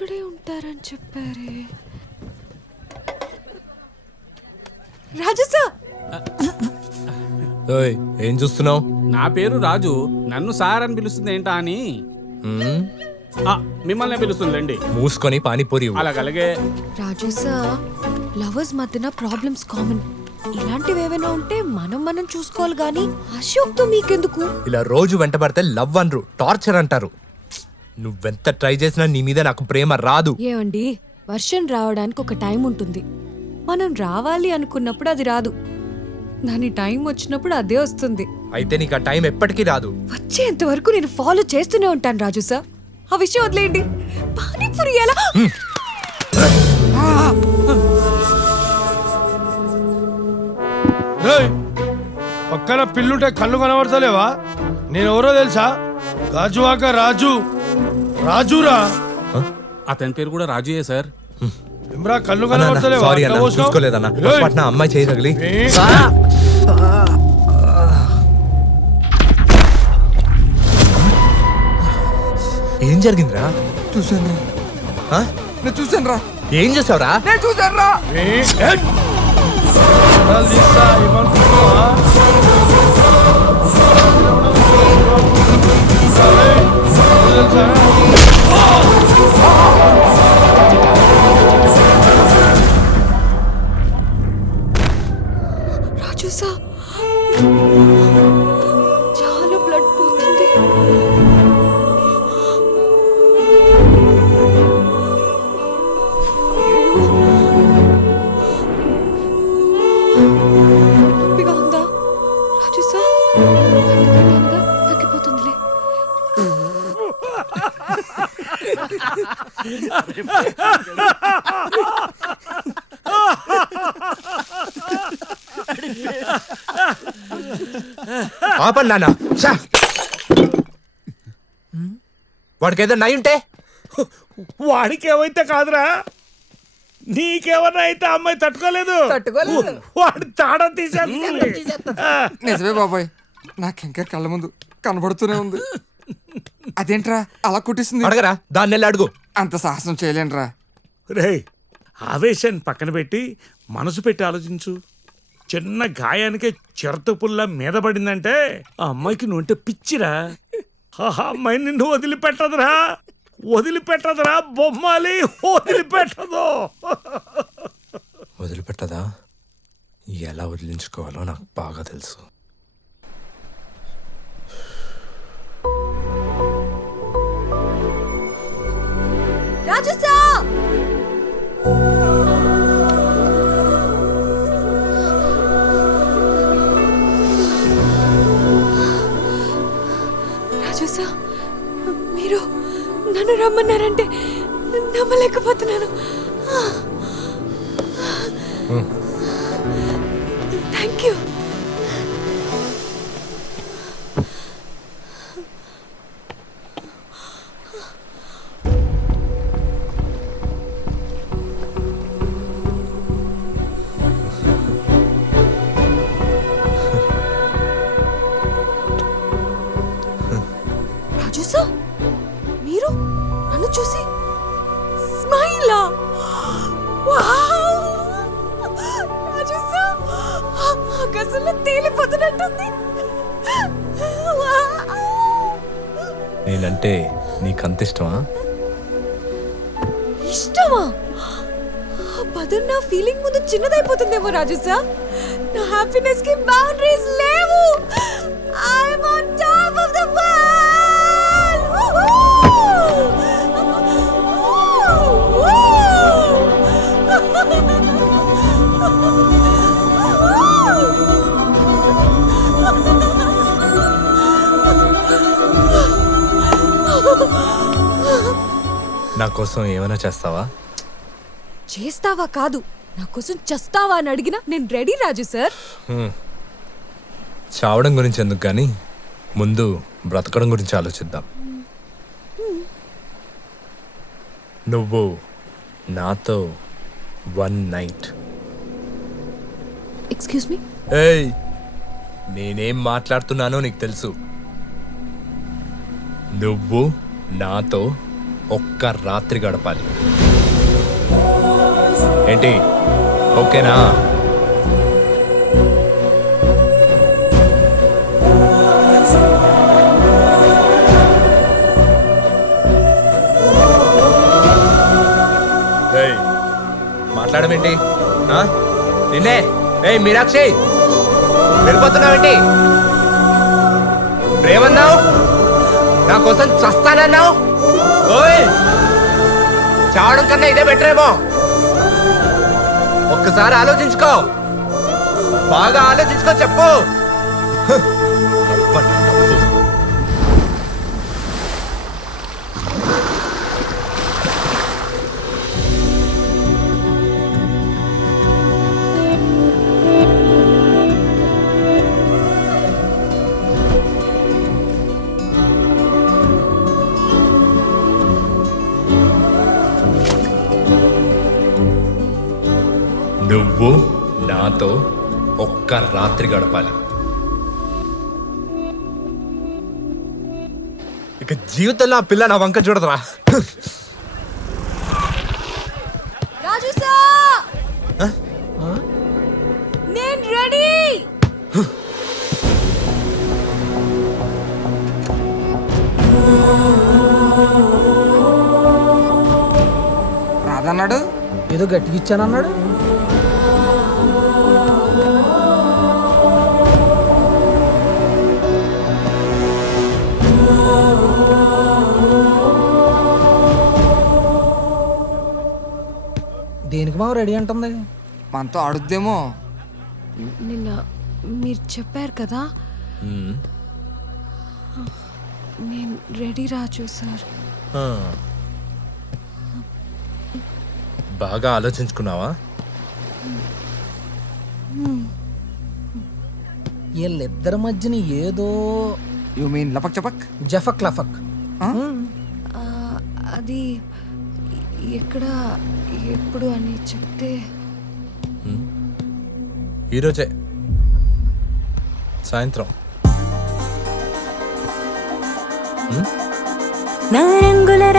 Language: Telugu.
ఇక్కడే ఉంటారని చెప్పారే. రాజు సార్, ఏం చూస్తున్నావు? నా పేరు రాజు, నన్ను సార్ అని పిలుస్తుంది ఏంటా అని. మిమ్మల్ని పిలుస్తుందండి. మూసుకొని పానీపూరి ఇవ్వు. అలాగలాగే. రాజు సార్, లవర్స్ మధ్యన ప్రాబ్లమ్స్ కామన్. ఇలాంటివి ఏమైనా ఉంటే మనం చూసుకోవాలి గానీ అశోక్తో మీకెందుకు? ఇలా రోజు వెంట పడితే లవ్ అనరు, టార్చర్ అంటారు. నువ్వెంత ట్రై చేసినా నీ మీద నాకు ప్రేమ రాదు. ఏమండి, వర్షం రావడానికి ఒక టైం ఉంటుంది. మనం రావాలి అనుకున్నప్పుడు అది రాదు, దాని టైం వచ్చినప్పుడు అదే వస్తుంది. అయితే నీకు ఆ టైం ఎప్పటికీ రాదు. వచ్చేంత వరకు నేను ఫాలో చేస్తూనే ఉంటాను రాజు సార్. ఆ విషయం వదిలేయండి. పానీపూరి ఎలా? పక్కన పిల్లుంటే కళ్ళు కనబడతలేవా? నేనెవరో తెలుసా? గాజువాక రాజు. రాజురా. అతని పేరు కూడా రాజుయే సార్. ఏమ్రా కళ్ళు కనబడతలేవా? సారీ అన్న, చూసుకోలేదన్నా. పొరపాటున అమ్మాయి చేయి తగిలి. ఏం జరిగిందిరా? చూసాను నేను చూసాను రా. ఏం చేసావురా? నేను చూసాను రా. రాజు సార్, చాలా బ్లడ్ పోతుంది. నొప్పిగా ఉందా రాజు సార్? తగ్గిపోతుందిలే. ఆపండి నాన్న. వాడికి ఏదో నై ఉంటే. వాడికి ఏమైతే కాదురా, నీకేమన్నా అయితే అమ్మాయి తట్టుకోలేదు. వాడు తాడా తీసేది. నిజమే బాబాయ్, నాకింకా కళ్ళ ముందు కనబడుతూనే ఉంది. అదేంట్రా అలా కుట్టిస్తుంది? అడగరా, దాన్ని వెళ్ళి అడుగు. అంత సాహసం చేయలేనురా. రేయ్, ఆవేశాన్ని పక్కన పెట్టి మనసు పెట్టి ఆలోచించు. చిన్న గాయానికే చిరత పుల్ల మీద పడిందంటే ఆ అమ్మాయికి నువ్వంటే పిచ్చిరా. ఆ అమ్మాయి నిన్ను వదిలిపెట్టదురా, వదిలిపెట్టదురా బొమ్మాలి, వదిలిపెట్టదు. వదిలిపెట్టదా? ఎలా వదిలించుకోవాలో నాకు బాగా తెలుసు. రాజు సార్, రాజు సార్, మీరు నన్ను రమ్మన్నారంటే నమ్మలేకపోతున్నాను. Thank you. రాజు సార్, మీరు నన్ను చూసి స్మైలా? రాజు సార్, ఆకాశంలో తేలిపోతున్నట్టుంది. నేనంటే నీకంత ఇష్టమా? ఇష్టమా? పదం నా ఫీలింగ్ ముందు చిన్నదైపోతుందేమో రాజు సార్. నా హ్యాపీనెస్ కి బౌండరీస్ లేవు. I'm on top of the world. నా కోసం ఏమైనా చేస్తావా? చేస్తావా కాదు, నా కోసం చస్తావా అని అడిగినా నేను రెడీ రాజు సార్. చావడం గురించి ఎందుకు కానీ ముందు బ్రతకడం గురించి ఆలోచిద్దాం. నువ్వు నాతో 1 నైట్. Excuse me. ఏయ్, నేనేం మాట్లాడుతున్నానో నీకు తెలుసు. నువ్వు నాతో ఒక్క రాత్రి గడపాలి. ఏంటి ఓకేనా? ఏయ్, మాట్లాడమేంటి? ఆ? నిన్నే మీనాక్షి వెళ్ళిపోతున్నావేంటి? ప్రేమన్నావు, నా కోసం చస్తానన్నావు. ఓయ్, చావడం కన్నా ఇదే బెటర్ ఏమో. ఒక్కసారి ఆలోచించుకో, బాగా ఆలోచించుకో. చెప్పు. డబ్బట డబ్బు. నువ్వు నాతో ఒక్క రాత్రి గడపాలి. ఇక జీవితంలో ఆ పిల్ల నా వంక చూడదురా. రాజు సార్, నేను రెడీ. రాదన్నాడు. ఏదో గట్టిగా ఇచ్చానన్నాడు. దేనికి మా రెడీ అంటుంది? మనతో ఆడుద్దేమో. నిన్న మీరు చెప్పారు కదా, నేను రెడీ రాజు సార్. బాగా ఆలోచించుకున్నావా? వీళ్ళిద్దరి మధ్యన ఏదో యు మీన్ లపక్ చపక్? జఫక్ లఫక్. అది ఎక్కడ ఎప్పుడు అని చెప్తే. ఈరోజే సాయంత్రం. నా రంగుల